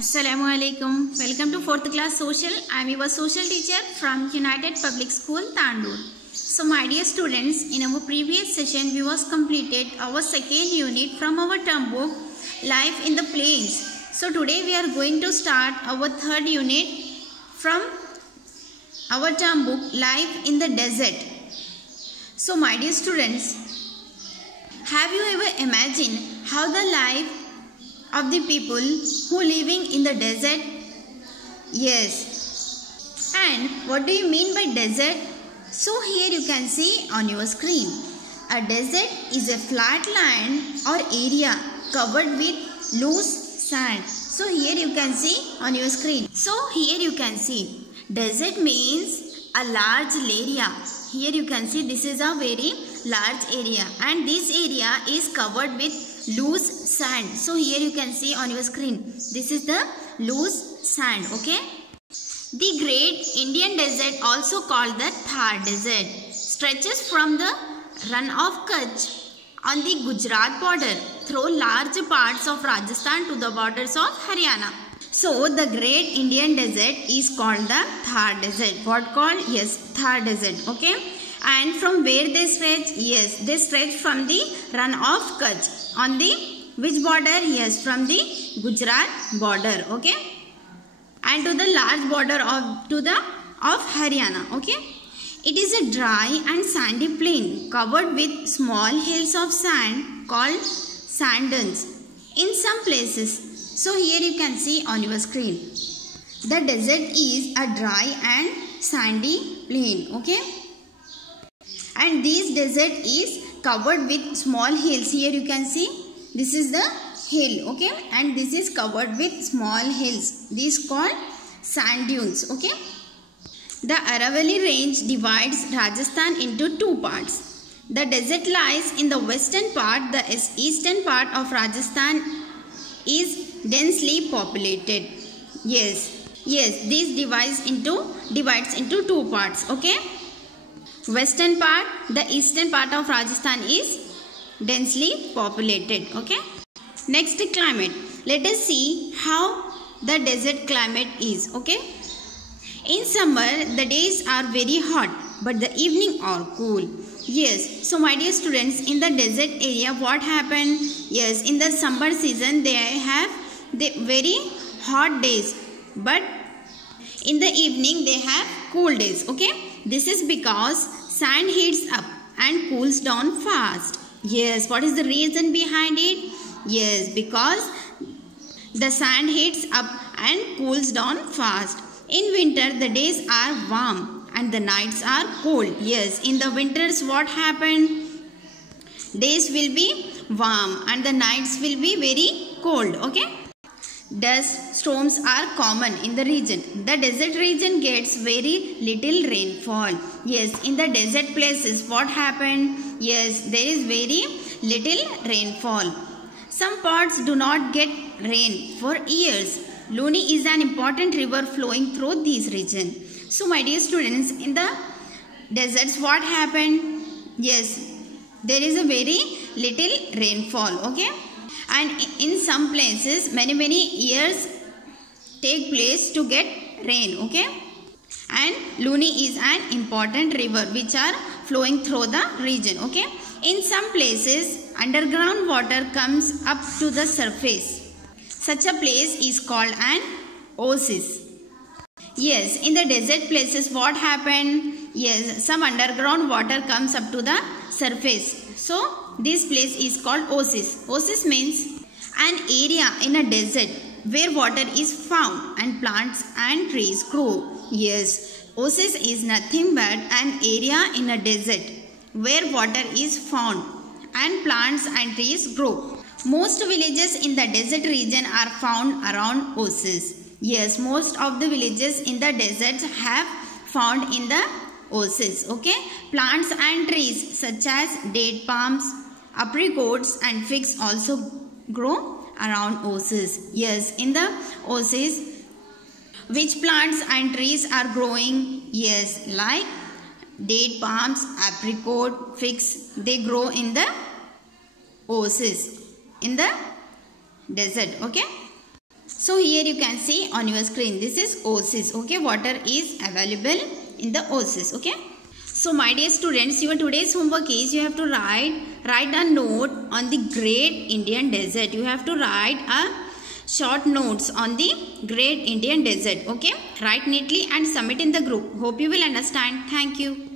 Assalamualaikum. Welcome to 4th class social. I am your social teacher from United Public School, Tandur. So my dear students, in our previous session we was completed our second unit from our term book, Life in the Plains. So today we are going to start our third unit from our term book, Life in the Desert. So my dear students, have you ever imagined how the life of the people who living in the desert? Yes. And what do you mean by desert? So here you can see on your screen. A desert is a flat land or area covered with loose sand. So here you can see on your screen. So here you can see desert means a large area. Here you can see this is a very large area, and this area is covered with loose sand. So here you can see on your screen, this is the loose sand. Okay. The great Indian desert, also called the Thar desert, stretches from the Rann of Kutch on the Gujarat border through large parts of Rajasthan to the borders of Haryana. So the great Indian desert is called the Thar desert. What called? Yes, Thar desert. Okay. And from where they stretch? Yes, they stretch from the Rann of Kutch. On the which border? Yes, from the Gujarat border. Okay. And to the large border of Haryana. Okay. It is a dry and sandy plain covered with small hills of sand called sand dunes in some places. So here you can see on your screen, the desert is a dry and sandy plain. Okay. And this desert is covered with small hills. Here you can see this is the hill. Okay. And this is covered with small hills. These called sand dunes. Okay. The Aravalli range divides Rajasthan into two parts. The desert lies in the western part. The eastern part of Rajasthan is densely populated. Yes. This divides into two parts. Okay. Western part, the eastern part of Rajasthan is densely populated. Okay. Next, climate. Let us see how the desert climate is. Okay. In summer, the days are very hot, but the evening are cool. Yes. So my dear students, in the desert area, what happened? Yes, in the summer season, they have the very hot days, but in the evening, they have cool days. Okay. This is because sand heats up and cools down fast. Yes, what is the reason behind it? Yes, because the sand heats up and cools down fast. In winter, the days are warm and the nights are cold. Yes, in the winters, what happened? Days will be warm and the nights will be very cold. Okay. Dust storms are common in the region. The desert region gets very little rainfall. Yes, in the desert places, what happened? Yes, there is very little rainfall. Some parts do not get rain for years. Luni is an important river flowing through this region. So my dear students, in the deserts, what happened? Yes, there is a very little rainfall. Okay. And in some places, many years take place to get rain. Okay. And Luni is an important river which are flowing through the region. Okay. In some places, underground water comes up to the surface. Such a place is called an oasis. Yes, in the desert places, what happened? Yes, some underground water comes up to the surface. So this place is called oasis. Oasis means an area in a desert where water is found and plants and trees grow. Yes, oasis is nothing but an area in a desert where water is found and plants and trees grow. Most villages in the desert region are found around oasis. Yes, most of the villages in the desert have found in the oasis. Okay. Plants and trees such as date palms, apricots and figs also grow around oasis. Yes, in the oasis, which plants and trees are growing? Yes, like date palms, apricot, figs, they grow in the oasis, in the desert. Okay. So here you can see on your screen, this is oasis. Okay, water is available in the oasis. Okay. So my dear students, your today's homework is you have to write a note on the Great Indian Desert. You have to write a short notes on the Great Indian Desert. Okay, write neatly and submit in the group. Hope you will understand. Thank you.